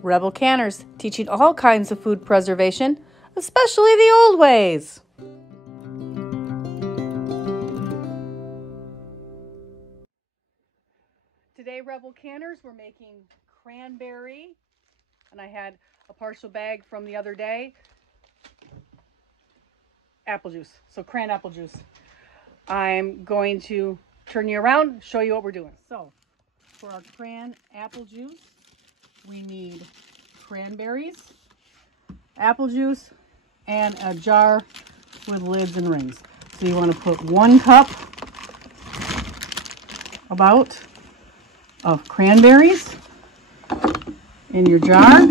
Rebel Canners, teaching all kinds of food preservation, especially the old ways. Today, Rebel Canners, we're making cranberry, and I had a partial bag from the other day. Apple juice, so Cran-Apple juice. I'm going to turn you around, show you what we're doing. So, for our Cran-Apple juice, we need cranberries, apple juice, and a jar with lids and rings. So you want to put 1 cup about of cranberries in your jar.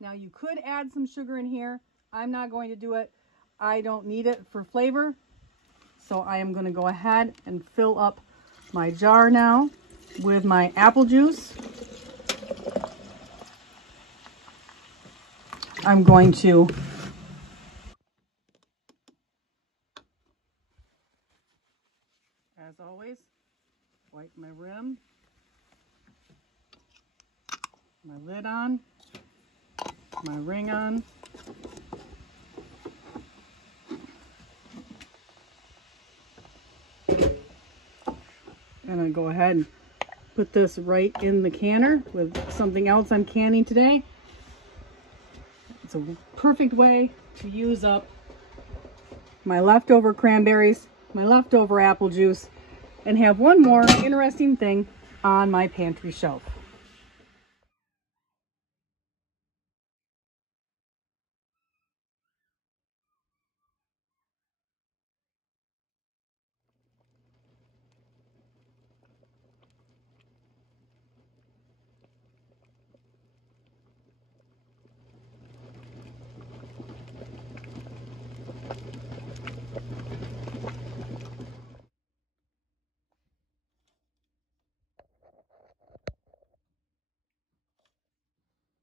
Now you could add some sugar in here. I'm not going to do it. I don't need it for flavor. So I am going to go ahead and fill up my jar now with my apple juice. I'm going to as always, wipe my rim, my lid on, my ring on. And I go ahead and put this right in the canner with something else I'm canning today. It's a perfect way to use up my leftover cranberries, my leftover apple juice, and have one more interesting thing on my pantry shelf.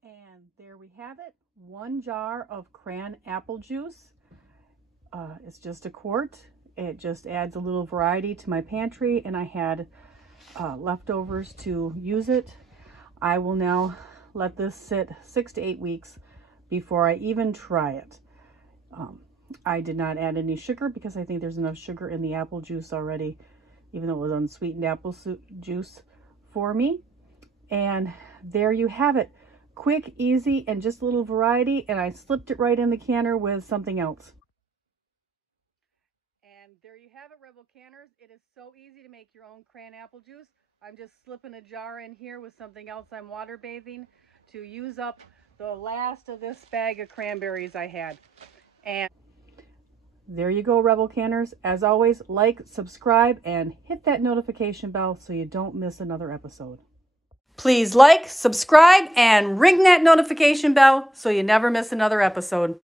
And there we have it, 1 jar of Cran-Apple juice. It's just a quart. It just adds a little variety to my pantry, and I had leftovers to use it. I will now let this sit 6 to 8 weeks before I even try it. I did not add any sugar because I think there's enough sugar in the apple juice already, even though it was unsweetened apple juice for me. And there you have it. Quick, easy, and just a little variety, and I slipped it right in the canner with something else. And there you have it, Rebel Canners. It is so easy to make your own Cran-Apple juice. I'm just slipping a jar in here with something else I'm water bathing to use up the last of this bag of cranberries I had. And there you go, Rebel Canners. As always, like, subscribe, and hit that notification bell so you don't miss another episode. Please like, subscribe, and ring that notification bell so you never miss another episode.